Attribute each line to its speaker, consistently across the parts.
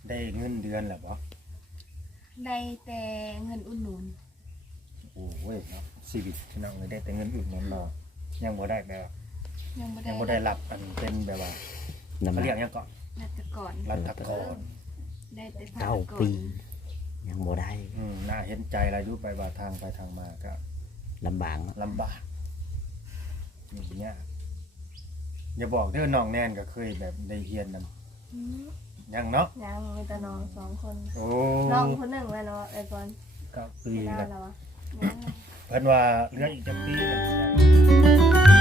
Speaker 1: ได้เงินเดือนแล้วบ่
Speaker 2: ได้แต่เงินอุดหนุน
Speaker 1: โอ้ยเนาะชีวิตพี่น้องเลยได้แต่เงินอุดหนุนเรายังบ่ได้แบบ
Speaker 2: ยังบ่
Speaker 1: ยังบ่
Speaker 2: ได้
Speaker 1: ได้รับอันเป็นแบบว่า
Speaker 3: น้ำ
Speaker 1: เขาเรียกหยังก่อน
Speaker 2: รัฐกร
Speaker 1: รัฐกร
Speaker 2: ได้แต่
Speaker 3: เก้าปียังบ่ได้
Speaker 1: น่าเห็นใจอายุไปว่าทางไปทางมาก็
Speaker 3: ลำบากเนาะ
Speaker 1: ลำบากนี่ยากอย่าบอกเด้อน้องแนนก็เคยแบบได้เรียนนำ
Speaker 2: อืม
Speaker 1: ยังเนาะ
Speaker 2: ยังมีแต่น้อง2 คน
Speaker 1: โอ้
Speaker 2: น้องคนหนึ่งแล้วเนาะไอ้บอล
Speaker 1: ก็ปี
Speaker 2: เวลา
Speaker 1: แล้ว
Speaker 2: แล้วอะยังเลย
Speaker 1: เพิ่นว่าเหลืออีกจักปีจังสิได้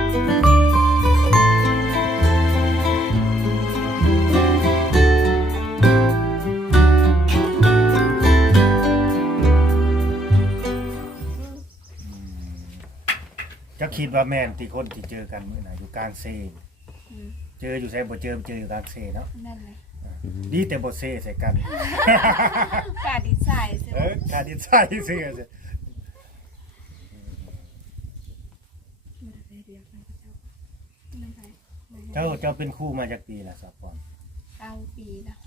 Speaker 1: จะคิดว่าแม่นที่คนที่เจอกันมื้อน่ะอยู่กลางเซ
Speaker 2: อืม
Speaker 1: เจออยู่ไสบ่เจออยู่กลางเซเนาะ
Speaker 2: นั่นเลย
Speaker 1: ดีแต่บ่เซใส่กัน
Speaker 2: กาดีไซน์ใช่ไหม
Speaker 1: การดินใส่เสื้อสิ เจ้าเป็นครูมาจากปีละสักก่อน
Speaker 2: 9 ปีแล้ว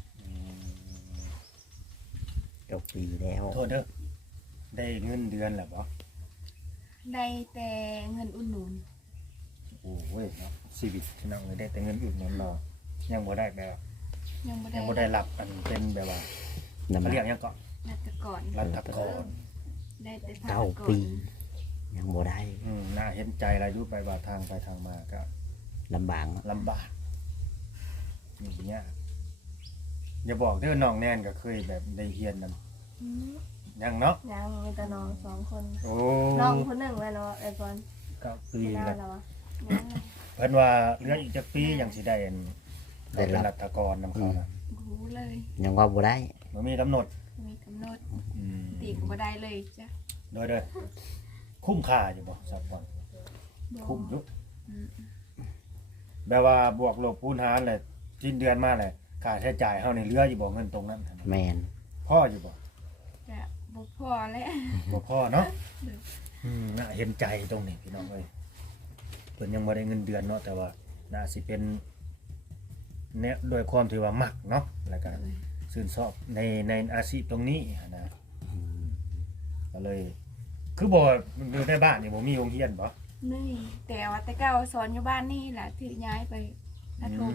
Speaker 3: เก้าปีแล้ว
Speaker 1: โทษเด้อได้เงินเดือนแล้วบ่
Speaker 2: ได้แต่เงินอุดหนุน
Speaker 1: โอ้ยเนาะชีวิตพี่น้องเลยได้แต่เงินอุดหนุนเรายังบ่ได้แบบ
Speaker 2: ยังบ่
Speaker 1: ยังบ่
Speaker 2: ได้
Speaker 1: ได้รับอันเป็นแบบว่า
Speaker 3: น้ำ
Speaker 1: เขาเรียกหยังก่อน
Speaker 2: รัฐกร
Speaker 1: รัฐกร
Speaker 2: ได้แต่
Speaker 3: เก้าปียังบ่ได้
Speaker 1: น่าเห็นใจอายุไปว่าทางไปทางมาก็
Speaker 3: ลำบากเนาะ
Speaker 1: ลำบากนี่ยากอย่าบอกเด้อน้องแนนก็เคยแบบได้เรียนนำ
Speaker 2: อืม
Speaker 1: ยังเนาะ
Speaker 2: ยังมีแต่น้อง2 คน
Speaker 1: โอ้
Speaker 2: น้องคนหนึ่งแล้วเนาะไอ้บอล
Speaker 1: ก็ปี
Speaker 2: เวลา
Speaker 1: แล้ว
Speaker 2: แล้วอะยังเลย
Speaker 1: เพิ่นว่าเหลืออีกจักปียังสิได้อันได้เป็นรัฐกรนำเขานะ
Speaker 2: รู้เลย
Speaker 3: ยังว่าบ่ได้
Speaker 1: บ่มีกำหนด
Speaker 2: มีกำหนดตีก็บ่ได้เลยจ้ะ
Speaker 1: โดยเด้อคุ้มค่าอยู่บ่สักวัน
Speaker 2: บ่
Speaker 1: คุ้มอยู่
Speaker 2: อืม
Speaker 1: แบบว่าบวกลบคูณหารเลยสิ้นเดือนมาเลยค่าใช้จ่ายเฮานี่เหลืออยู่บ่เงินตรงนั้น
Speaker 3: แมน
Speaker 1: พออยู่บ่
Speaker 2: จะบ่พอแล้ว
Speaker 1: บ่พอเนาะน่าเห็นใจตรงนี้พี่น้องเอ้ยเพิ่นยังบ่ได้เงินเดือนเนาะแต่ว่าน่าสิเป็นเนี่ยโดยความที่ว่ามักเนาะแล้วก็ชื่นชอบในอาชีพตรงนี้นะก็เลย คือบ่อยู่ในบ้านนี่บ่มีโรงเรียนบ่
Speaker 2: นี่แต่ว่าแต่เก่าสอนอยู่บ้านนี่แหละที่ย้ายไปอาทม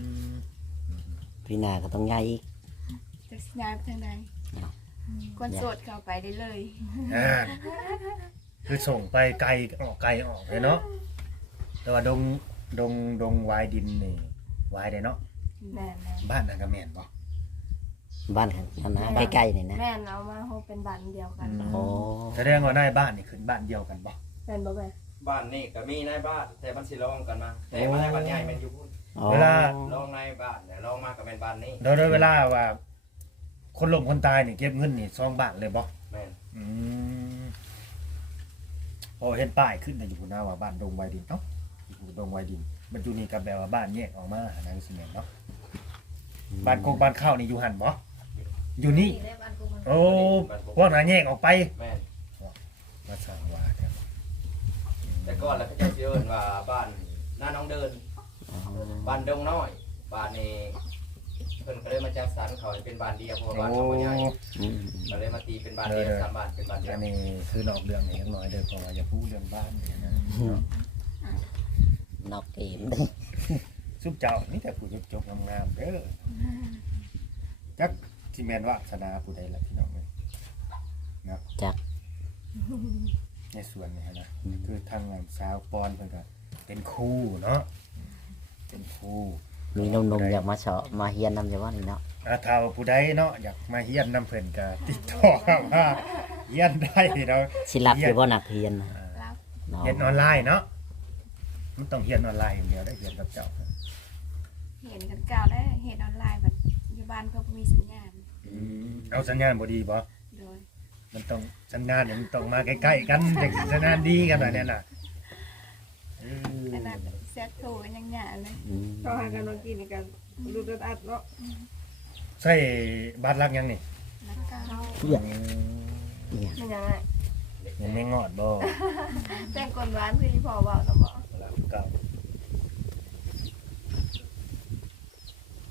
Speaker 3: พี่นาก็ต้องย้ายอีก
Speaker 2: จะสิย้ายไปทางใด
Speaker 3: เนาะ
Speaker 2: คนโสดเข้าไปได้เลย
Speaker 1: อ่าคือส่งไปไกลออกเลยเนาะแต่ว่าดงวายดินนี่วายได้เนาะ
Speaker 2: แม่น
Speaker 1: บ้านนั่นก็แม่นบ่
Speaker 3: บ้านข้างหน้าใกล้ๆนี่นะ
Speaker 2: แม่นเอามาโฮเป็นบ้านเดียวกัน
Speaker 3: โอ้
Speaker 1: แสดงว่าในบ้านนี่ขึ้นบ้านเดียวกันบ่
Speaker 2: แม่นบ่แม่
Speaker 4: บ้านนี่ก็มีในบ้านแต่มันสิลองกันมาแต่มาในบ้านใหญ่มันอยู่พุ่น
Speaker 1: เวลา
Speaker 4: ลองในบ้านเนี่ยลองมาก็เป็นบ้านนี้
Speaker 1: โดยเวลาว่า คนล้มคนตายนี่เก็บเงินนี่ซองบ้านเลยบ่
Speaker 4: แม่น
Speaker 1: อืมพอเห็นป้ายขึ้นอยู่พุ่นนะว่าบ้านดงวายดินเนาะอยู่ดงวายดินมันอยู่นี่ก็แปลว่าบ้านแยกออกมาหาทางสิแม่นเนาะบ้านกกบ้านข้าวนี่อยู่หั่นบ่อยู่นี่โอ้พวกนั้นแยกออกไป
Speaker 4: แม่น
Speaker 1: มาสร้างว่ากัน
Speaker 4: แต่ก่อนแล้วก็จะเอิ้นว่าบ้านหน้าน้องเดิน บ้านดงน้อย บ้านนี้เพิ่นก็เลยมาจัดสรรเขาให้เป็นบ้านเดียวเพราะว่าบ้านเขาบ่ใหญ่
Speaker 3: อืม
Speaker 4: ก็เลยมาตีเป็นบ้านเดียวสามบ้านเป็นบ้านเดีย
Speaker 1: อั
Speaker 4: วน
Speaker 1: นี้คือนอกเรื่องนี่ยังน้อยเด้อเพราะว่าอย่าพูดเรื่องบ้านเนี่ยนะเนาะ
Speaker 3: นอกเกม
Speaker 1: ซุปเจ้านี่แต่ผู้จบงามๆเด้อจักที่แม่นวาสนาผู้ใดล่ะพี่น้องเอ้ยเนาะ
Speaker 3: จัก
Speaker 1: ในส่วนนี้นะคือทางงานสาวปอนเพิ่นก็เป็นครูเนาะเป็นครู
Speaker 3: มีหนุ่มๆอยากมาเฉาะมาเฮียนนำจะว่านี่เนาะ
Speaker 1: ถ้าผู้ใดเนาะอยากมาเฮียนนํเพิ่นก็ติดต่อมาเฮียนได้เนาะ
Speaker 3: สิรับอยู่บ่หนักเฮียนนะ
Speaker 2: รับ
Speaker 3: เนาะ
Speaker 1: เฮียนออนไลน์เนาะมันต้องเฮียนออนไลน์อย่างเดียวได้เฮียนกับเจ้า
Speaker 2: เห็นกันเก่าได้เห็นออนไลน์แบบอยู่บ้านก็บ่มีสัญญาณ
Speaker 1: เอาสัญญาณบ่ดีบ่
Speaker 2: โดย
Speaker 1: มันต้องสัญญาณเนี่ยมันต้องมาใกล้ๆกันจังสิสัญญาณดีกันหน่อยเนี่ยน่ะ
Speaker 2: ขนาดแซดโทรกันยังหยาเลย
Speaker 3: อืม
Speaker 5: ก็หากันมากินกันดูดอัดเนาะ
Speaker 1: ใช่บ้านรักยังนี่
Speaker 2: นักเก่า
Speaker 3: เนี่ย
Speaker 2: มันยังไง
Speaker 1: ยังไม่งอดบ่
Speaker 2: แต่งคนร้านคือพอเบาแต่บอก
Speaker 1: รักเก่าแต่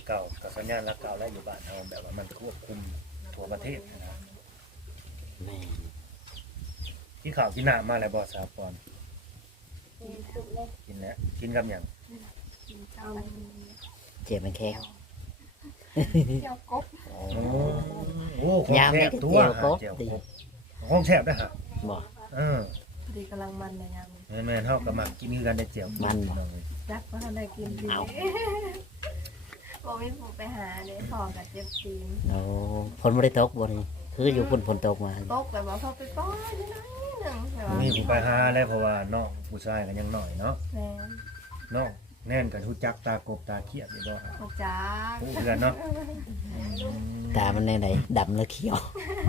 Speaker 1: เก่ากับสัญญาณรักเก่าแล้วอยู่บ้านเฮาแบบว่ามันควบคุมทั่วประเทศนะ
Speaker 3: แม่น
Speaker 1: ที่ข่าวกินน้ำมาแล้วบ่สาปอนกินแล้วกินกับหยัง
Speaker 2: กินข้าวมัน
Speaker 3: เจ็บมันแค่ว
Speaker 2: เจียวกบ
Speaker 1: โอ้ของ
Speaker 3: ยาม
Speaker 1: แซ่
Speaker 3: นี่
Speaker 1: บ
Speaker 3: ก็
Speaker 1: ตัว
Speaker 3: เจียวกบ
Speaker 1: เจียว
Speaker 3: ดิ
Speaker 1: กบของแซ่บนะฮะ
Speaker 3: บ่
Speaker 1: เออ
Speaker 5: ดีกำลังมันเลยยัง
Speaker 1: แม่นๆเฮาก็มักกินคือกันได้เจียว
Speaker 3: มันบ่
Speaker 5: จักว่าทันได้กินดี
Speaker 3: เอา
Speaker 2: โบไม่ผูไปหาเลยพอกับเจ็บตีน
Speaker 3: โอ้ฝนบ่ได้ตกบ่นี่คืออยู่พุ่นฝนตกมา
Speaker 2: ตกแบบว่าพอไปป้อนนิดหน่อยหนึ่งแต่ว่า
Speaker 1: มีผู้ไปหาแล้วเพราะว่าน้องผู้ชายก็ยังน้อยเนาะ
Speaker 2: แม่
Speaker 1: น้องแน่นกันรู้จักตากบตาเขียดอยู่บ่
Speaker 2: ขอบจ้า
Speaker 1: ผู้เพื่อนเนาะ
Speaker 3: ตามันในไหนดำหรือเขียว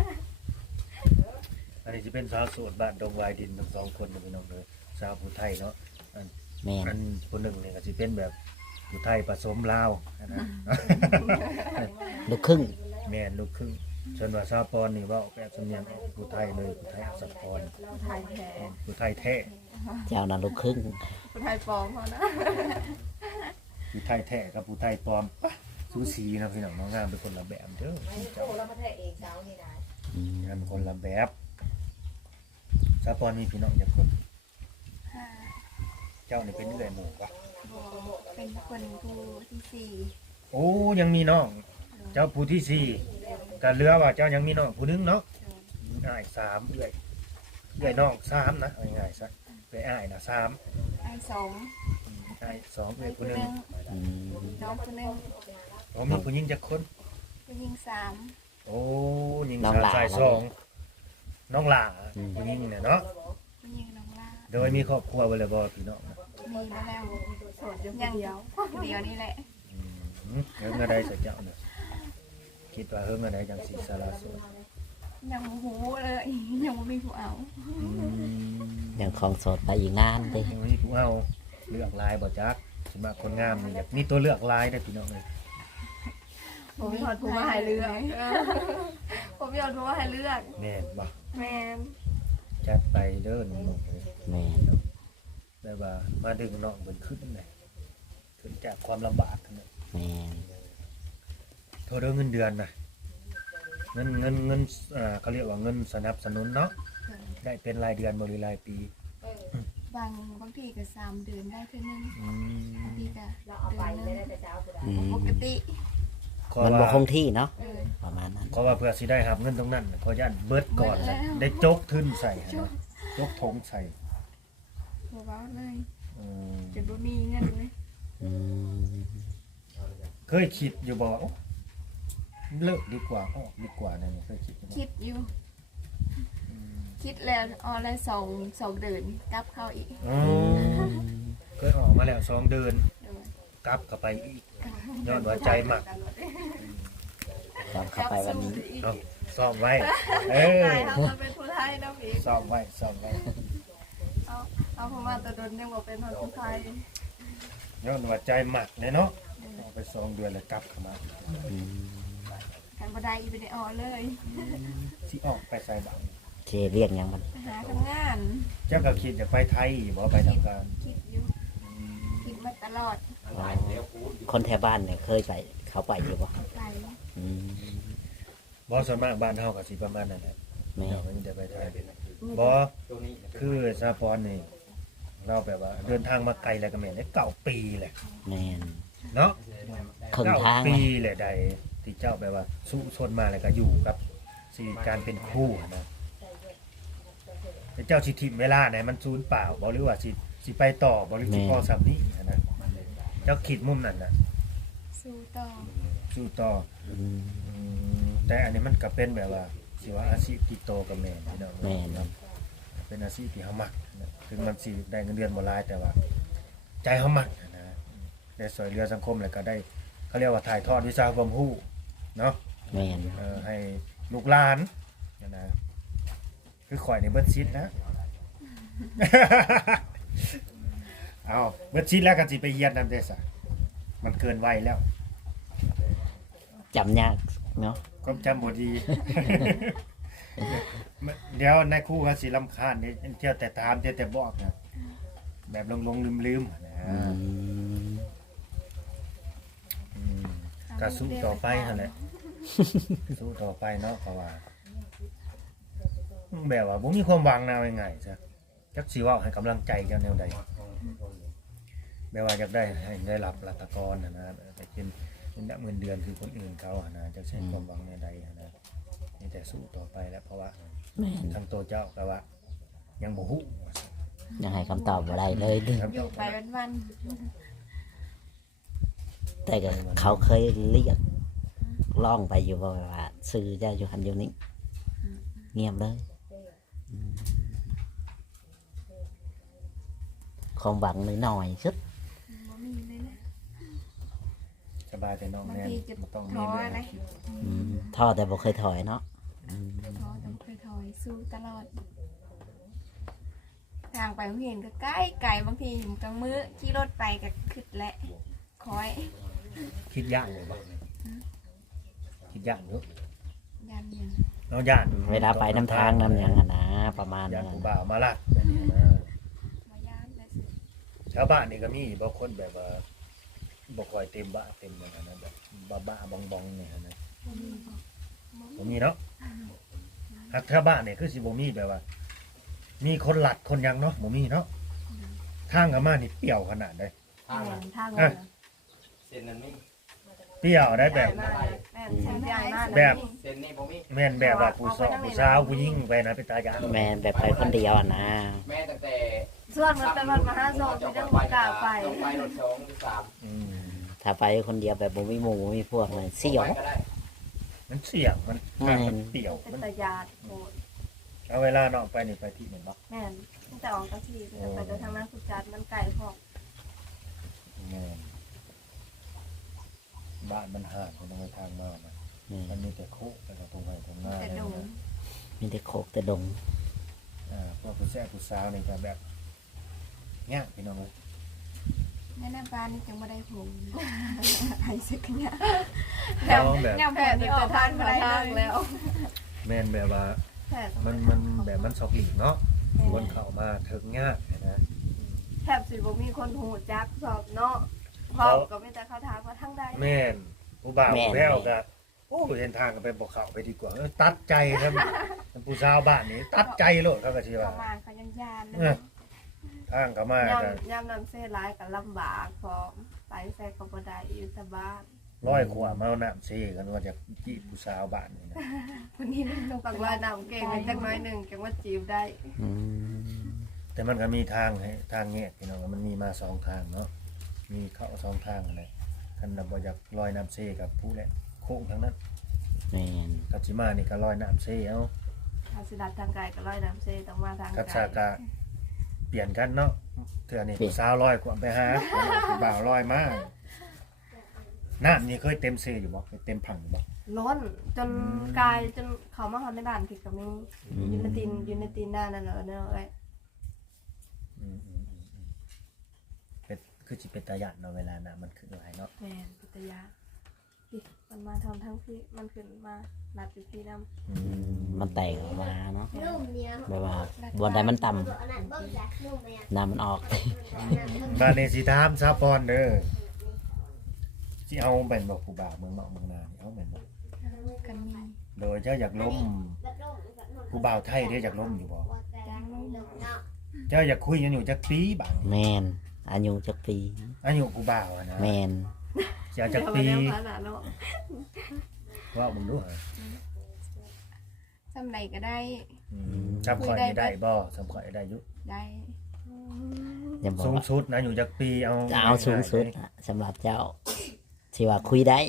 Speaker 1: อันนี้สิเป็นสาวโสดบ้านดงวายดินทั้งสองคนนะพี่น้องเลยสาวผู้ไทยเนาะ
Speaker 3: แม่น
Speaker 1: อันคนหนึ่งเนี่ยก็สิเป็นแบบผู้ไทยผสมลาวนะ
Speaker 3: ลูกครึ่ง
Speaker 1: แม่นลูกครึ่งส่วนว่าสาวปอนนี่เว่าแบบสำเนียงออกผู้ไทยเลยผู้ไทยอักษรพร
Speaker 5: ไทยแท้
Speaker 1: ผู้ไทยแท้
Speaker 3: เจ้านั้นลูกครึ่ง
Speaker 5: คนไทยปลอมเขานะ
Speaker 1: ผู้ไทยแท้กับผู้ไทยปลอมปะสูสีนะพี่น้องน้องงามเป็นคนละแบบเด้อเจ้า
Speaker 3: อืม
Speaker 1: งามเป็นคนละแบบสาวปอนมีพี่น้องจักคน
Speaker 2: ห้า
Speaker 1: เจ้านี่เป็นเอื้อยหมู่ปะ
Speaker 2: โบเป็นคนผู้ที่สี่
Speaker 1: โอ้ยังมีน้อง เจ้าผู้ที่สี่ก็เหลือว่าเจ้ายังมีน้องผู้หนึงเนาะอ้ายสามเอื้อยน้องสามนะเอาง่ายๆซะเอื้อยอ้ายนะสาม
Speaker 2: ไอ้สอง
Speaker 1: อ้ายสองเอื้
Speaker 2: ไอ้
Speaker 1: อย
Speaker 2: ผู้
Speaker 1: ผู้ห
Speaker 2: ห
Speaker 1: นึ
Speaker 2: นึ่
Speaker 1: ง
Speaker 2: ง
Speaker 3: อืม
Speaker 2: น้องผู้หนึ่ง
Speaker 1: อ๋อมีผู้หญิงจักคน
Speaker 2: ผู้หญิงสาม
Speaker 1: โอ้ยิงสามชายสองน้องหล่าผู้หญิงเนี่ยเนาะ
Speaker 2: ผู้หญิงน้องล่า
Speaker 1: โดยมีครอบครัวไว้เลยบ่พี่น้องนะ
Speaker 2: มีมาแล้ว
Speaker 5: โสดอยู่
Speaker 2: ยัง
Speaker 5: เดียว
Speaker 2: เดียวนี่แหละ
Speaker 1: เฮิงอะไรสักเจ้าเนี่ยคิดว่าเฮิงอะไรจังสีสารสด
Speaker 2: ยังบ่หูเลยยังบ่มีผู้เอา
Speaker 3: ยังของสดไปอีกนานเด้
Speaker 1: ยังมีผู้เอาเลือกลายบ่จักสมากคนงามนี่อยากมีตัวเลือกลายได้อพี่น้องเลย
Speaker 5: ผมมีทอดผู้มาให้เลือก
Speaker 2: ผมยอมรู้ว่าให้เลือก
Speaker 1: แม่นบ่
Speaker 2: แมน
Speaker 1: จัดไปเด้อหนุ่มๆเลย
Speaker 3: แม่น
Speaker 1: แบบว่ามาดึงน้องเพิ่นขึ้นเลยขึ้นจากความลำบากนั่นแหละ
Speaker 3: แม่น
Speaker 1: โทรเรื่องเงินเดือนนะเงินเขาเรียกว่าเงินสนับสนุนเนาะได้เป็นรายเดือนบหริรายปี
Speaker 2: บางทีก็3 เดือนได้เท่านึง
Speaker 1: อืม
Speaker 2: บางทีก็เดือนนึง
Speaker 3: อืม
Speaker 2: ปกติ
Speaker 1: ขอ
Speaker 3: มันบ่
Speaker 1: ว่า
Speaker 3: คงที่เนาะ
Speaker 2: เออ
Speaker 3: ประมาณนั้น
Speaker 1: ขอว่าเพื่อสิได้รับเงินตรงนั้นขอยันเบิดก่อน
Speaker 2: เบิดแล้ว
Speaker 1: ได้จกทึนใส่นะจกถงใส่
Speaker 2: บ่เว้าเลย
Speaker 1: อืม
Speaker 2: จะบ่มีเงินเลย
Speaker 3: อืม
Speaker 1: เคยคิดอยู่บ่ว่าโอ๊ะเลิกดีกว่าออกดีกว่านั่นเคยคิดอยู่บ่
Speaker 2: คิดอยู่
Speaker 1: อืม
Speaker 2: คิดแล้วออนไลน์2เดือนกลับเข้าอีก
Speaker 1: อ๋อเคยออกมาแล้ว2 เดือน
Speaker 2: โดย
Speaker 1: กลับเข้าไปอีกย้อนว่าใจมัก
Speaker 3: ตอนเข้าไปวันนี้
Speaker 1: เนาะซ่อมไว้เออ
Speaker 2: ไทยเราเป็นผู้ไทยนะพี่
Speaker 1: ซ่อมไว้ซ่อมไว้
Speaker 2: เอาเพราะว่าตัวดนยังบ่เป็นคนไทย
Speaker 1: ย้อนว่าใจหมักเลยเนาะออกไป2 เดือนแล้วกลับเข้ามา
Speaker 3: อืม
Speaker 2: กันบ่ได้อีไปได้ออเลย
Speaker 1: สิออกไปใส่บัง
Speaker 3: เจเรียกหยังมัน
Speaker 2: ไปหาทำงาน
Speaker 1: เจ้าก็คิดจะไปไทยบ่ไปทำการ
Speaker 2: คิดอยู่คิดมาตลอด
Speaker 3: อ๋อคนแถวบ้านเนี่ยเคยไปเขาไปอยู่บ่
Speaker 2: ไป
Speaker 3: อืม
Speaker 1: บ่ส่วนมากบ้านเฮาก็สิประมาณนั้นแหละ
Speaker 3: แม่
Speaker 1: เนาะมันจะไปไทยบ่
Speaker 4: ตัวนี้
Speaker 1: คือซาปอนนี่เราแบบว่าเดินทางมาไกลแล้วก็แม่นได้9 ปีแหละ
Speaker 3: แม่น
Speaker 1: เนาะ
Speaker 3: ครึ่งทาง
Speaker 1: 9 ปี
Speaker 3: เลย
Speaker 1: แหละใดที่เจ้าแบบว่าสู้ชนมาแล้วก็อยู่กับสิการเป็นครูนะแต่เจ้าสิทิมเวลาไหนมันสูญเปล่าบ่หรือว่าสิไปต่อบ่หรือสิพอสำนี้นะเจ้าคิดมุมนั้นน่ะ
Speaker 2: สู้ต่อ
Speaker 1: สู้ต่อ
Speaker 3: อืม
Speaker 1: แต่อันนี้มันก็เป็นแบบว่าสิว่าอาชีพที่โตกับแม่พี่น้อง
Speaker 3: แม่น
Speaker 1: เป็นอาชีพที่เฮามักนะถึงมันสิได้เงินเดือนบ่หลายแต่ว่า ใจเฮามักนะได้ช่วยเหลือสังคมแล้วก็ได้เขาเรียกว่าถ่ายทอดวิชาความรู้เนาะ
Speaker 3: แม่น
Speaker 1: ให้ลูกหลานนะคือข่อยในเบิดชิดนะ เอาเบิดชิดแล้วก็สิไปเฮียนนำเด้ซะมันเกินวัยแล้ว
Speaker 3: จำยากเนาะ
Speaker 1: ความจำบ่ดี เดี๋ยวนายครูเขาสิรำคาญนี่เที่ยวแต่ถามเที่ยวแต่บอกนะแบบลงๆลืมๆนะ
Speaker 3: อืม
Speaker 1: อืมก็สู้ต่อไปนั่นแหละสู้ต่อไปเนาะเพราะว่าแบบว่าบ่มีความหวังนะว่าง่ายๆซะจักสิเว้าให้กำลังใจกันแนวใดแบบว่าอยากให้ได้รับรัตกรนะแต่เป็นเงินเดือนคือคนอื่นเขานะจักใช้ความหวังในใดนะมีแต่สู้ต่อไปแล้วเพราะว่า
Speaker 3: แม่น
Speaker 1: ทางตัวเจ้าก็ว่า ยังบ่ฮู้
Speaker 3: ยังให้คำตอบบ่ได้เลยเด้
Speaker 1: ครับ
Speaker 2: อยู่ไปวัน
Speaker 3: แต่ก็เขาเคยเรียกร้องไปอยู่ว่าซื้อเจ้าอยู่หันอยู่นี่เงียบเลยความหวังน้อยๆสุด
Speaker 2: ๆบ่มีเลยนะ
Speaker 1: สบายแต่น้อง
Speaker 2: บาง
Speaker 1: แน่น
Speaker 2: ทีจะ
Speaker 1: บ่ต้องมี
Speaker 2: ท้อ
Speaker 1: เรื่อง
Speaker 2: นะ
Speaker 3: ท้อแต่บ่เคยถอยเนาะ
Speaker 2: ท้อต้องเคยถอยสู้ตลอดทางไปโรงเรียนก็ใกล้ไกลบางทีอยู่กลางมื้อขี่รถไปก็ขึ้นแหละคอย
Speaker 1: คิดยากเลยบ่คิดยากอยู่
Speaker 2: ยันยัง
Speaker 1: เนาะย่าน
Speaker 3: เวลาไปน้ำทางนั่นยังอะนะประมาณ
Speaker 1: ย่า
Speaker 3: นั้น น
Speaker 1: ผู้บ่าวมาลักแบบนี้นะ
Speaker 2: มาย่านแล้วสิ
Speaker 1: ชาวบ้านนี่ก็มีบางคนแบบว่าบ่ค่อยเต็มบ้าเต็มอย่างนั้นนะแบบบ้าๆบองๆเนี่ยนะ
Speaker 2: บ่มีบ่
Speaker 1: บ่มีเนาะหากชาวบ้านนี่คือสิบ่มีแบบว่า มีคนหลัดคนหยังเนาะบ่มีเนาะทางก็มานี่เปรี้ยวขนาดใด
Speaker 4: ทาง
Speaker 5: แม่
Speaker 4: นั้น
Speaker 5: นทางนั้น
Speaker 4: เส้นนั้นนี่
Speaker 1: เปรี้ยวได้แบบ
Speaker 5: แม่นแช่ใหญ่มาก
Speaker 1: แบบ
Speaker 4: เส้นนี้บ่มี
Speaker 1: แม่นแบบว่าผู้สาวผู้หญิงไปนะเป็นตาหยาง
Speaker 3: แม่นแบบไปคนเดียวอะนะ
Speaker 4: แม่ตั้งแต่
Speaker 5: ส่วนมันเป็นวันมหาโศกที่ต้องบ่กล้าไป
Speaker 4: ต้องไปรถ2หรือ3
Speaker 1: อืม
Speaker 3: ถ้าไปคนเดียวแบบบ่มีหมู่บ่มีพวกเลยเสี่ยว
Speaker 4: ไปก็ได้
Speaker 1: มันเสี่ยงมันมันเปรี้ยว
Speaker 5: เป็น
Speaker 1: มัน
Speaker 5: ตายาดโหด
Speaker 1: เอาเวลาเนาะไปนี่ไปที่เหมือนบ่
Speaker 5: แม่นตั้งแต่ออกกะทีแต่ไปแต่ทางนั้นคุณจัดมันไก่พอก
Speaker 1: แม่นบ้านมันห่างมันต้องไปทางมามัน
Speaker 3: อืม
Speaker 1: มันมีแต่คุกแล้วก็ตรงไปตรงหน้า
Speaker 2: แต่ดง
Speaker 3: มีแต่โคกแต่ดง
Speaker 1: พวกผู้แซ่ผู้สาวนี่ก็แบบเงี้ยพี่น้องเอ้ย
Speaker 2: แม่น้ำปลานี่จังบ่ได้ผงไอ้สึกเนี่ย
Speaker 1: น้องแบบ
Speaker 2: แนว
Speaker 5: แพ
Speaker 2: แผ่
Speaker 5: ท
Speaker 2: น
Speaker 5: ย์
Speaker 2: นี่
Speaker 5: นี่
Speaker 2: อ
Speaker 5: อ
Speaker 2: อ
Speaker 5: อก ก
Speaker 2: ทา
Speaker 5: ทาง ง
Speaker 2: บ่
Speaker 5: มา
Speaker 2: ได้
Speaker 5: ทาง
Speaker 2: เลย
Speaker 5: แล้ว
Speaker 1: แม่นแบบว่า
Speaker 5: แพทย์
Speaker 1: มันแบบมันสอกหลีกเนาะคนเข้ามาเถิงยากนะ
Speaker 5: แทบสิบ่มีคนหูจักสอบเนาะพอก็มีแต่เขาถามว่าทางใด
Speaker 1: แม่นผู้บ่าวผู้แพ้วก็โอ้เส้นทางก็ไปบ่เข้าไปดีกว่าตัดใจครับผู้สาวบ้านนี้ตัดใจโลดเขาก็สิ
Speaker 2: ป
Speaker 1: ว่า
Speaker 2: ระมาณเขายังยานเล
Speaker 1: เอย อทางเข้ามาก็
Speaker 5: ย่ำนำเส้นร้ายกับลำบากพร้อมไปใส่กับบ่ได้อยู่แต่บ้าน
Speaker 1: ร้อยขวามาเอาน้ำเซกันว่าจะจีบผู้สาวบ้านนี่นะ
Speaker 2: วันนี้มันลง
Speaker 5: บางว่าน้ำเก่งเป็นจักน้อยหนึ่งเก่งว่าจีบได้
Speaker 3: อืม
Speaker 1: แต่มันก็มีทางให้ทางแยกพี่น้องมันมีมาสองทางเนาะมีเข้าสองทางอะไรคันน่ะบ่อยากลอยน้ำเซกับผู้แหละโค้งทั้งนั้น
Speaker 3: แม่น
Speaker 1: กับสิมานี่ก็ลอยน้ำเซเอา
Speaker 5: ทางสิดัดทางไกลกับร้อยน้ำเซต้องมาทาง
Speaker 1: กับ
Speaker 5: ไกล
Speaker 1: สากะเปลี่ยนกันเนาะเทื่อนี่ผู้สาวลอยกว่าไปหาผู้บ่าวลอยมาน้ำนี่เคยเต็มเซอยู่บ่เคยเต็มผังอยู่บ่
Speaker 5: ล้นจนกลายจนเขามาหอนในบ้านผิดกับมีอยู่ในตีนหน้านั่นเนาะเอ้ย
Speaker 1: อืมเป็นคือสิเป็นตาหยาดเนาะเวลาน้ำมันขึ้นหลายเนาะ
Speaker 5: แม่นพิตยาพี่มันมาทำทั้งพี่มันขึ้นมาลัดอยู่พี่น้ำ
Speaker 1: อืม
Speaker 3: มันแตกออกมาเนาะ
Speaker 6: นุ่มเนี่ย
Speaker 3: แบบว่าบนใดมันต่ำ
Speaker 6: อันนั้นเบิ่งจากนุ่มไปอ่ะ
Speaker 3: น้ำมันออก
Speaker 1: บ้านนี้สิถามซาปอนเด้อสิเอาแม่นบ่ผู้บ่าวเมืองเมาะเมืองนานี่เอาแม่นบ่
Speaker 2: กันมี
Speaker 1: โดยเจ้าอยากล้ม
Speaker 6: แบบนุ่มแบบนุ่ม
Speaker 1: ผู้บ่าวไทยเด้ออยากล้มอยู่บ่
Speaker 6: แต่นุ่มเนาะ
Speaker 1: เจ้าอยากคุยกันอยู่จักปีบัด
Speaker 3: แม่นอายุจักปี
Speaker 1: อายุผู้บ่าวอะนะ
Speaker 3: แม่น
Speaker 1: สิเอาจักปี
Speaker 5: เดี๋ยวมาแล้วเนาะ
Speaker 1: ว่ามึงดูเหรอ
Speaker 2: สำไรก็ได้
Speaker 1: จำข่อยนี่ได้บ่จำข่อยได้อยู่
Speaker 2: ได้
Speaker 3: อย่าบอก
Speaker 1: สูง
Speaker 3: ว่า
Speaker 1: สุดนะอยู่จักปีเอา
Speaker 3: จะเอาสูงสุดอะสำหรับเจ้าที่ว่าคุยได้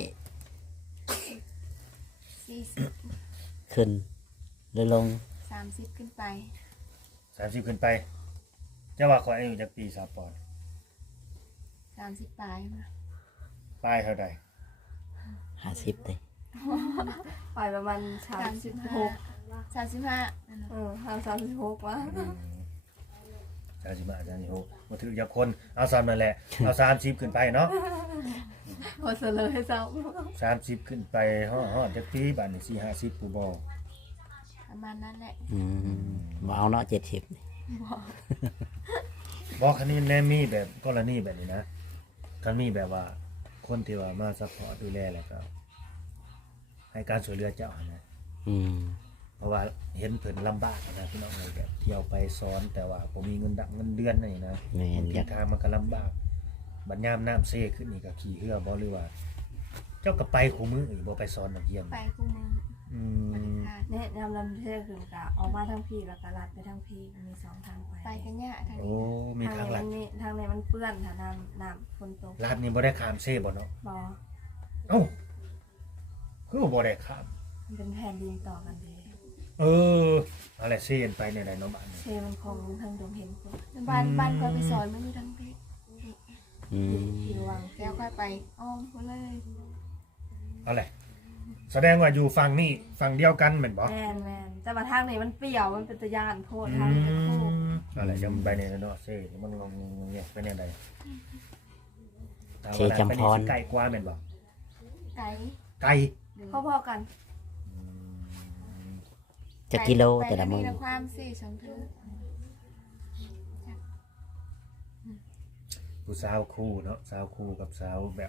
Speaker 2: 40
Speaker 3: ขึ้นหรือลง
Speaker 2: 30ขึ้นไป
Speaker 1: 30ขึ้นไปเจ้าว่าข่อยอายุจักปีซาปอน
Speaker 2: 30ปลายมา
Speaker 1: ป้ายเท่าใด
Speaker 3: 50เลย
Speaker 5: ไปประมาณ36
Speaker 2: 35
Speaker 5: 36วะ
Speaker 1: 35 36บ่ถือจักคนเอาซ้ำนั่นแหละเอา30ขึ้นไปเนาะ
Speaker 5: พอเสลอให้ซ้
Speaker 1: 30ขึ้นไปฮอดจักปีบัดนี้4 50ผู้บ่
Speaker 2: ประมาณนั้นแหละ
Speaker 3: มาเอาเนาะ70
Speaker 1: บอกคันนี้แน่มีแบบกรณีแบบนี้นะคันมีแบบว่าคนที่ว่ามาซัพพอร์ตดูแลแล้วก็ให้การช่วยเหลือเจ้านะ
Speaker 3: อืม
Speaker 1: เพราะว่าเห็นเพิ่นลำบากนะพี่น้องเลยแบบเที่ยวไปซ้อนแต่ว่าผมมีเงินเงินเดือนนี่นะ
Speaker 3: แม่น
Speaker 1: ทิศทางมันก็ลำบากบัดยามน้ำเซขึ้นนี่ก็ขี่เรือบ่หรือว่า เจ้าก็ไปคู่มืออีกบ่ไปซ้อนนักเรียน
Speaker 2: ไปคู่มือ
Speaker 1: อื
Speaker 2: บริ
Speaker 1: ม
Speaker 2: การ
Speaker 5: เนี่ยนำลำเทือกขึ้นกะออกมาทางพี่แล้วก็ลัดไปทางพี่มีสองทางไป
Speaker 2: ไปกันยะทาง
Speaker 1: โอ้
Speaker 2: นี้
Speaker 1: มีทางลัด
Speaker 5: นี้ทางไหนมันเปื้อนค่ะน้ำฝนตก
Speaker 1: ลัดนี่บ่ได้ข้ามเซบ่เนาะ
Speaker 5: บอ
Speaker 1: เอ้าคือบ่ได้ข้าม
Speaker 5: มันเป็นแผ่นดินต่อกันเลย
Speaker 1: เอออะไรเซนไปในใดเนาะบ้านนี่
Speaker 5: เชมันคงทางดงเห็นคน
Speaker 2: บ้านคอยไปสอนมันอยู่ทางเพชร
Speaker 3: อืม
Speaker 5: ที่ระวัง
Speaker 2: แล้วค่อยไปอ้อมเขาเลย
Speaker 1: เอาแหละแสดงว่าอยู่ฝั่งนี้ฝั่งเดียวกันแม่นบ่
Speaker 5: แมนแต่ว่าทางไหนมันเปรี่ยวมันเป็นตะยานโพดทางนี้เป็นคู่
Speaker 1: อะไรจำไปในเนาะเซ่มันงงเนี่ยไปในใด
Speaker 3: เชจำพร
Speaker 1: ไก่กว่าแม่นบ่
Speaker 2: ไก่
Speaker 1: ไก่
Speaker 5: พอๆกัน
Speaker 3: จะกิโลแต่ละมื้อ
Speaker 2: ไปความสี่สองเธอ
Speaker 1: ผู้สาวคู่เนาะสาวคู่กับสาวแบบ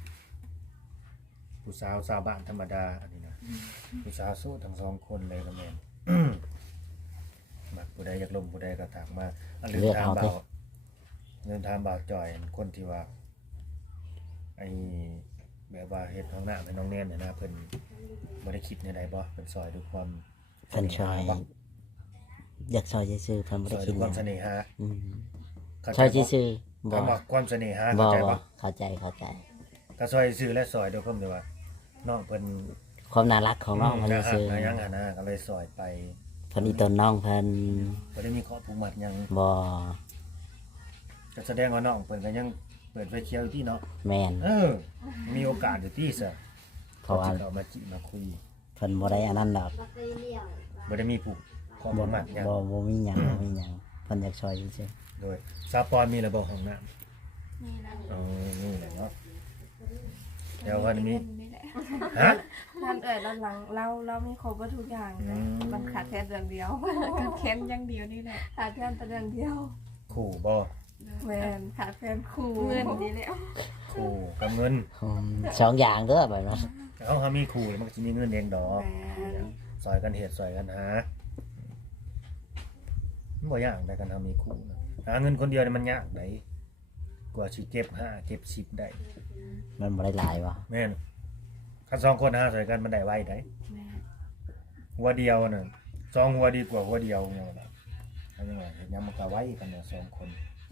Speaker 1: ผู้สาวสาวบ้านธรรมดาอันนี้นะผู้สาวสู้ทั้งสองคนเลยก็แม่น มักผู้ใดอยากลมผู้ใดก็ถามมาอันเรื่องถามเบาเรื่องถามเบาจ่อยคนที่ว่าไอ้แบบว่าเฮ็ดห้องน้ำให้น้องแน่นเนี่ยนะเพิ่นบ่ได้คิดในใดบ่เพิ่นซอยด้วยความ
Speaker 3: เพิ่นซอยอยากซอยซื่อๆเพิ่นบ่
Speaker 1: ซ
Speaker 3: ได้
Speaker 1: อย
Speaker 3: คิ
Speaker 1: ด้
Speaker 3: ด
Speaker 1: วยความเสน่หา
Speaker 3: อืม
Speaker 1: เข้า
Speaker 3: ซ
Speaker 1: ใจ
Speaker 3: อย
Speaker 1: บ่
Speaker 3: ซื่อๆบ่
Speaker 1: คำว่าความเสน่หา
Speaker 3: บ่
Speaker 1: เข้าใจ
Speaker 3: บ่
Speaker 1: บ่
Speaker 3: เข้าใจเข้าใจ
Speaker 1: ก็ซอยซื่อและซอยด้วยความที่ว่าน้องเพิ่น
Speaker 3: ความน่ารักของน้องเพิ่นซื่อ
Speaker 1: นะยังหั่นนะก็เลยซอยไป
Speaker 3: เพิ่นอีต้นน้องเพิ่น
Speaker 1: บ่ได้มีข้อผูกมัดหยัง
Speaker 3: บ่
Speaker 1: ก็แสดงว่าน้องเพิ่นก็ยังเปิดไฟเขียวอยู่ที่เนาะ
Speaker 3: แม่น
Speaker 1: มีโอกาสอยู่ที่ซะ
Speaker 3: เพราะว่า
Speaker 1: เอามาจิมาคุย
Speaker 3: เพิ่นบ่ได้อันนั้นดอก
Speaker 6: มาเคยเลี้ยง
Speaker 1: บ่ได้มีผูกข้อผูกมัดหยัง
Speaker 3: บ่มีหยังบ่มีหยังเพิ่นอยากซอยซื่อ
Speaker 1: โดยซาปอนมีระบบห้องน้ำ
Speaker 2: นี่แล้ว
Speaker 1: อ๋อนี่แหละเนาะเดี๋ยววันนี้
Speaker 2: นี่แหละ
Speaker 1: ฮะ
Speaker 5: นั่นด้านหลังเรามีครบว่าทุกอย่างนะ
Speaker 1: อืม
Speaker 5: มันขาดแค่เดือนเดียว
Speaker 2: ก็เค้นอย่างเดียวนี่แหละ
Speaker 5: ขาดแค่แต่เดือนเดียว
Speaker 1: ขู่บ่
Speaker 5: แมนขาดแฟนคู่
Speaker 2: เงินนี่แหละ
Speaker 1: ขู่กับเงิน
Speaker 3: ๆสองอย่างเด้อแบบนั้น
Speaker 1: เอาเขามีขู่แล้วมันก็จะมีเงินเองดอก
Speaker 5: แมน
Speaker 1: ซอยกันเหตุซอยกันหามันบ่ยากได้กันทำมีคู่นะหาเงินคนเดียวเนี่ยมันยากได้กว่าสิเก็บ5เก็บ10ได้
Speaker 3: มันบ่ได้หลายบ่
Speaker 1: แม่นคันสองคนหาซอยกันมันได้ไวได้
Speaker 5: แมน
Speaker 1: หัวเดียวน่ะสองหัวดีกว่าหัวเดียวเนาะเอาจังไงเฮ็ดหยังมันก็ไวกันเนี่ยสองคน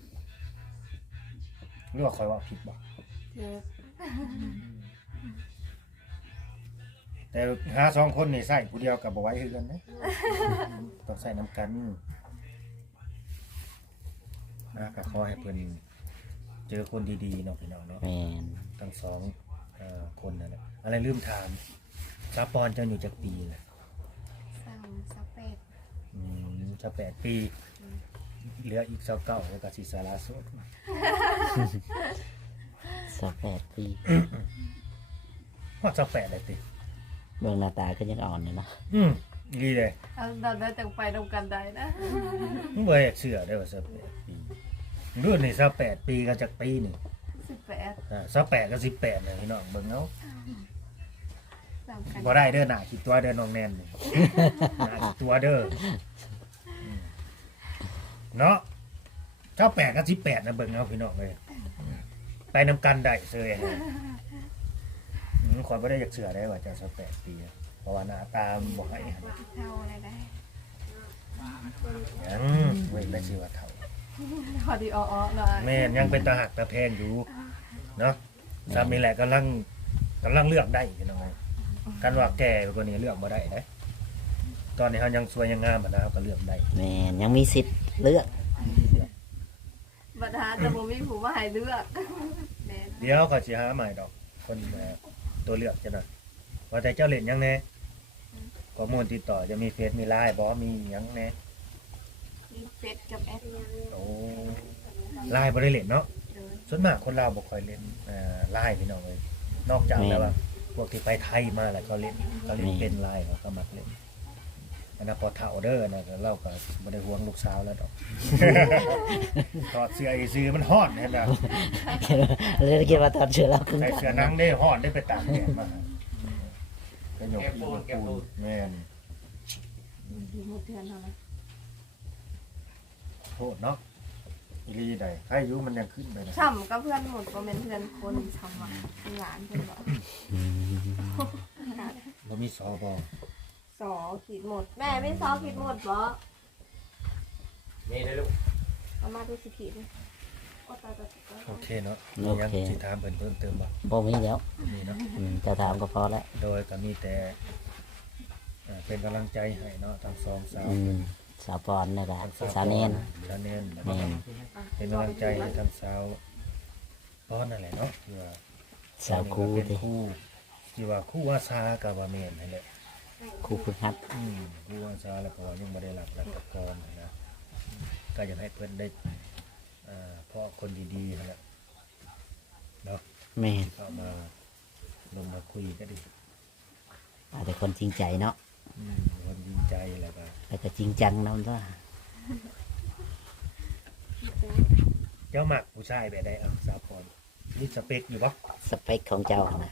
Speaker 1: หรือว่าคอยว่าผิดบ่
Speaker 5: คือ
Speaker 1: แต่หาสองคนนี่ใส่ผู้เดียวกับบ่ไหว้คือกันนะ ต้องใส่น้ำกันนะก็ขอให้เพิ่นเจอคนดีๆเนาะพี่น้องเนาะ
Speaker 3: แม่น
Speaker 1: ทั้งสองคนนั่นแหละอะไรลืมถามซาปอนเจ้าอยู่จักปีน่ะ
Speaker 2: สเปด
Speaker 1: จะ8 ปีเหลืออีก29แล้วก็สิสาระโสด
Speaker 3: 28ปี
Speaker 1: ฮอด28ได้ติ
Speaker 3: เบิ่งหน้าตาก็ยังอ่อนอยู่เนาะ
Speaker 1: ดีเลย
Speaker 5: เอาเราได้จังไปตรงกันได้นะ
Speaker 1: มึงบ่อยากเชื่อได้ว่า28ปีรุ่นนี่28ปีกันจักปีนี่
Speaker 5: 18
Speaker 1: 28กับ18เนี่ยพี่น้องเบิ่งเอา
Speaker 2: สามกัน
Speaker 1: บ่ได้เด้อหน้าคิดตัวเด้อน้องแนนนี่ หน้าคิดตัวเด้อเนาะเจ้า8กับ18นะเบิ่งเอาพี่น้องเลยไปนำกันได้เซยนะขอยบ่ได้อยากเชื่อได้ว่าเจะ28ปีอะเพราะว่าหน้าตาบ่ให้หั่น
Speaker 2: เท่าอะไรได้
Speaker 1: ยังเว้ยได้ชื่อว่าเฒ่า
Speaker 5: พอดีอ้อๆหน่อย
Speaker 1: แม่นยังเป็นตาหักตาแพงอยู่เนาะซ้ำนี่แหละกำลังเลือกได้พี่น้องกันว่าแก่กว่านี้เลือกบ่ได้เด้ตอนนี้เฮายังสวยยังงามอะนะเฮาก็เลือกได้
Speaker 3: แม่นยังมีสิทธิ์เลือก
Speaker 5: บัดหาแต่บ่มีผู้มาให้เลือก
Speaker 2: แม่น
Speaker 1: เดี๋ยวเขาสิหาใหม่ดอกคนตัวเลือกจังได๋ว่าแต่เจ้าเล่นหยังแน่ข้อมูลติดต่อจะมีเฟซมีไลน์บ่มีหยังแน่
Speaker 2: มีเฟซกับแอด
Speaker 1: โอ้ไลน์บ่ได้เล่นเนาะ
Speaker 2: เลย
Speaker 1: ส่วนมากคนลาวบ่ค่อยเล่นไลน์พี่น้องเอ้ยนอกจากแล้วว่าพวกที่ไปไทยมาแล้วเขาเล่นเป็นไลน์เขาก็มักเล่นอันนั้นพอเฒ่าเด้อนะเราก็บ่ได้ห่วงลูกสาวแล้วดอก ถอดเสื้ออีซื้อมันฮ้อนเห็นบ่
Speaker 3: เลยคิดว่าตอนเชื่อเราคือ
Speaker 1: ใส่เสื้อหนังได้ฮ้อนได้ไปตากแดดมาก็ยก
Speaker 4: แกปูนแกปูน
Speaker 1: แม่น
Speaker 5: อยู่หมดเทือนเท่านั้น
Speaker 1: โทษเนาะอีหลีได้ใครอยู่มันยังขึ้นไปนะ
Speaker 5: ช่ำก็เพื่อนหมดก็เป็นเพื่อนคนช่ำอ่ะหลานเพื่อนบอก
Speaker 3: อืม
Speaker 1: บ่มีสอบ่
Speaker 5: สอขีดหมด แม่ไม่ซอขีดหมดเหรอ
Speaker 4: นี่ได้ลูก
Speaker 5: เอามาดูสิขีดเลยโอ้ตายตายตาย
Speaker 1: โอเคเนาะมียังสิถามเพิ่นเพิ่มเติมบ่
Speaker 3: บ่มีแล้ว
Speaker 1: มีเนาะ
Speaker 3: จะถามก็พอแล้ว
Speaker 1: โดยก็มีแต่เป็นกำลังใจให้เนาะทั้งสองสาว
Speaker 3: สาวปอนนี่แหละ
Speaker 1: ทั้ง
Speaker 3: สาวเนน
Speaker 1: สาวเนน
Speaker 3: แม่น
Speaker 1: เป็นกำลังใจให้ทั้งสาวป้อนนั่นแหละเนาะที่ว่า
Speaker 3: สาวครู
Speaker 1: เป็น
Speaker 3: ที่
Speaker 1: คู่ที่ว่าคู่วาซากับว่าแม่นนั่นแหละ
Speaker 3: ครูฝึกหัด
Speaker 1: คู่วาซาแล้วก็ยังบ่ได้รับราชการนะก็อยากให้เพิ่นได้เพราะคนดีๆนั่นแหละเนาะ
Speaker 3: แม่น
Speaker 1: เข้ามาลงมาคุยก็ดี
Speaker 3: อาจจะคนจริงใจเนาะ
Speaker 1: คนดีใจแล้วก็
Speaker 3: แล้วก็จริงจังนำด้วย
Speaker 1: เจ้าหมักผู้ชายแบบใดเอาสาวพรมีสเปคอยู่บ่
Speaker 3: สเปคของเจ้านะ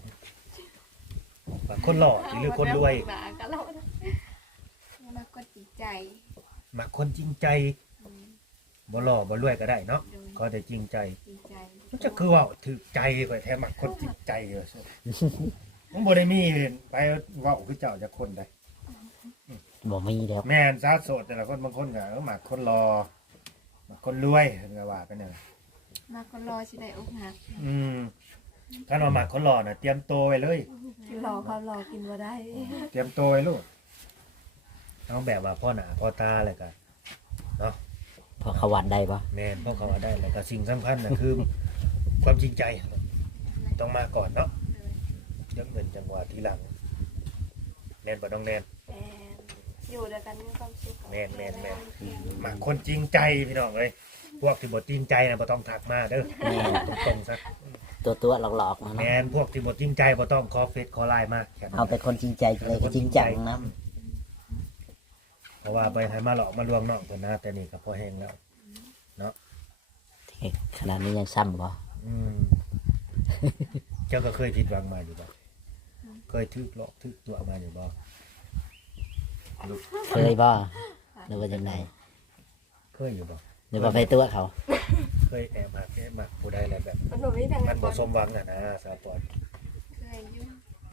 Speaker 1: ว่าคนหล่อหรือคนรวย
Speaker 2: หนาก็เรามากกว่าจิตใจ
Speaker 1: หมักคนจริงใจบ่หล่อบ่รวยก็ได้เนาะ
Speaker 2: โดย
Speaker 1: ก็ได้จริงใจ
Speaker 2: จิตใจ
Speaker 1: มันจะคือว่าถือใจข่อยแท้หมักคนจริงใจเออมันบ่ได้มีไปเว้าคือเจ้าจะคนใด
Speaker 3: บ่มีแล้ว
Speaker 1: แม่นซาโสดแต่ละคนบางคนก็หมักคนหล่อหมักคนรวยเพิ่นก็ว่าไปนั่น
Speaker 2: มากก็รอสิได้อกหัก
Speaker 1: คันว่าหมักคนหล่อน่ะเตรียมตัวไว้เลย
Speaker 5: กินรอความรอกินมาได้
Speaker 1: เตรียมตัวไว้ลูกเอาแบบว่าพ่อหน้าพ่อตาเลยกัน
Speaker 3: พอเขาวัดได้ปะ
Speaker 1: แม่นพวกเขาว่าได้แล้วก็สิ่งสำคัญน่ะคือ ความจริงใจต้องมาก่อนเนาะเดี๋ยวเงินจังหวะทีหลังแน่นบ่ต้องแน่น
Speaker 5: แอนอยู่ด้วยกันมีความสุข
Speaker 1: แม่นมาคนจริงใจพี่น้องเอ้ยพวกที่บ่จริงใจน่ะบ่ต้องทักมาเด้อตรงๆซะ
Speaker 3: ตัวหลอกๆนะ
Speaker 1: แม่
Speaker 3: เนาะ
Speaker 1: นพวกที่บ่จริงใจบ่ต้องขอเฟซขอไลน์มาแค่นั้น
Speaker 3: เอาแต่คนจริงใจเลยก็จริงจังนะ
Speaker 1: เพราะว่าไปให้มาหลอกมาลวงน้องเพิ่นนะแต่นี่ก็พอแห้งแล้ว
Speaker 3: ขนาดนี้ยังซ้ำบ่
Speaker 1: อืม เจ้าก็เคยผิดหวังมาอยู่บ่เคยทึกหลอกทึกตัวมาอยู่บ่
Speaker 3: เคยบ่หรือว่าจังได
Speaker 1: เคยอยู่บ่
Speaker 3: หรือว่าไปตัวเขา
Speaker 1: เคยแอบหักผู้ใดแล้วแบบ
Speaker 5: มันหนูไม่ทาง
Speaker 1: มันบ่สมหวังอ่ะนะสาวปอน
Speaker 2: เคยอยู่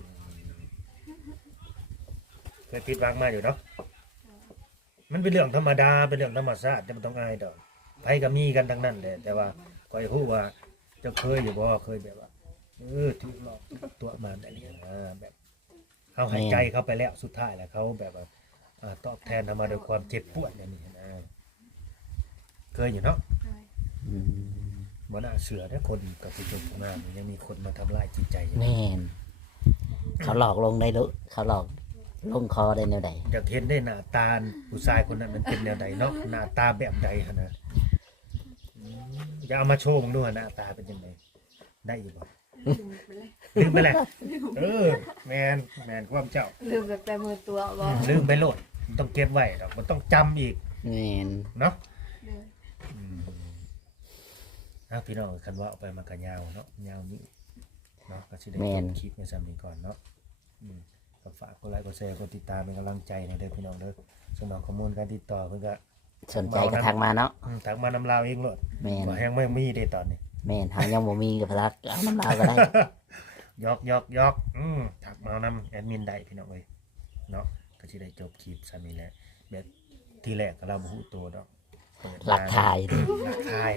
Speaker 1: เคยผิดหวังมาอยู่เนาะมันเป็นเรื่องธรรมดาเป็นเรื่องธรรมชาติจะบ่ต้องอายดอกไผก็มีกันทั้งนั้นแหละแต่ว่าข้อยฮู้ว่าเจ้าเคยอยู่บ่เคยแบบว่าทึกหลอกทึกตัวมาแบบนี้นะแบบเขาหายใจเข้าไปแล้วสุดท้ายแล้วเขาแบบว่าตอบแทนทำมาด้วยความเจ็บปวดอย่างนี้นะเคยอยู่เนาะ
Speaker 2: เคย
Speaker 3: อืม
Speaker 1: บ่น่าเสือนะคนกับผู้ชมงานยังมีคนมาทำลายจิตใจอยู่
Speaker 3: แม่นเขาหลอกลงได้ลุเขาหลอกลงคอได้แนวใด
Speaker 1: อยากเห็นได้หน้าตาผู้ชายคนนั้นมันเป็นแนวใดเนาะหน้าตาแบบใดฮะนะอย่าเอามาโชว์มึงด้วยหน้าตาเป็นยังไงได้อยู่บ่
Speaker 2: ลืมไปเลย
Speaker 1: ลืมไปแล้วแมนความเจ้า
Speaker 5: ลืมแบบแต่มือตัวบ่
Speaker 1: ลืมไปโลดมันต้องเก็บไว้ดอกมันต้องจำอีก
Speaker 3: แม่น
Speaker 1: เนาะ
Speaker 2: เลย
Speaker 1: พี่น้องคันว่าเอาไปมันก็ยาวเนาะยาวนี้เนาะก็สิได้จบคลิปในซ้ำนี้ก่อนเนาะก็ฝากกดไลค์กดแชร์กดติดตามเป็นกำลังใจในเด้อพี่น้องเด้อสำหรับข้อมูลการติดต่อเพิ่นก็
Speaker 3: สนใจก็ทักมาเนาะ
Speaker 1: ทักมานำลาวเองโลด
Speaker 3: แม่น
Speaker 1: บ่แฮงไม่มีได้ตอนนี้
Speaker 3: แม่นทางยังบ่มีกับพลักเอาน้ำลาวก็ได้
Speaker 1: ยอกทักมานำแอดมินได้พี่น้องเอ้ยเนาะก็สิได้จบคลิปซ้ำนี้แหละแบบที่แรกก็เราบ่ฮู้ตัวดอกเปิด
Speaker 3: หลักทาย
Speaker 1: หลักทาย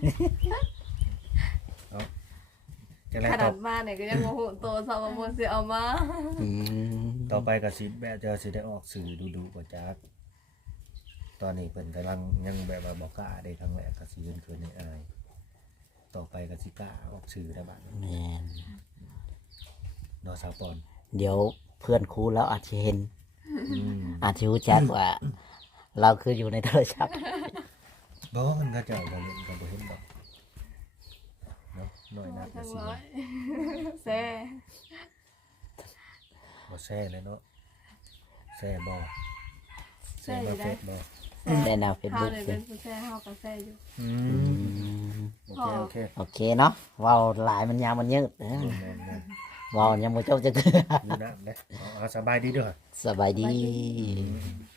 Speaker 1: เนาะจังได๋
Speaker 5: ข
Speaker 1: ต่
Speaker 5: นา
Speaker 1: อ
Speaker 5: ดมาเนี่ยก็ยังโมโหโตสาวโมเสียเอามา
Speaker 3: อืม
Speaker 1: ต่อไปก็สิแบบจะสิได้ออกสื่อดูๆกว่าจักตอนนี้เพิ่นกำลังยังแบบว่าบ่กล้าได้ครั้งแรกก็สิเขินๆอายต่อไปก็สิกล้าออกสื่อได้บัด
Speaker 3: แม่น
Speaker 1: เนาะสาวปอน
Speaker 3: เดี๋ยวเพื่อนครูแล้วอาจจะเห็น
Speaker 1: อืม
Speaker 3: อาจจะรู้จักว่า เราคืออยู่ในโทรศัพท์
Speaker 1: บ่มันก็เจ้าบ่เห็นก็บ่เห็นดอกเนาะน้อยนักก็
Speaker 5: ทั้ง
Speaker 1: สิ
Speaker 5: ร้อยแซ่
Speaker 1: บ่แซ่เลยเนาะแซ่บ่แชร์มาเฟซบ่
Speaker 3: ได้แนวเฟซ
Speaker 5: เฮา
Speaker 3: บุ๊ก
Speaker 5: เลยเป็นผู้แซ่เฮากับแซ่อยู่
Speaker 1: อื
Speaker 3: อื
Speaker 1: ม
Speaker 3: ม
Speaker 1: โอเคโอเค
Speaker 3: โอเคเนาะเว้าหลายมันยาวมันยืดเด้อ
Speaker 1: แม่น
Speaker 3: เว้ายังบ่จบจะคือ
Speaker 1: ๆอยู่นะเด้อเอาสบายดีเด้อ
Speaker 3: สบายดี
Speaker 1: อืม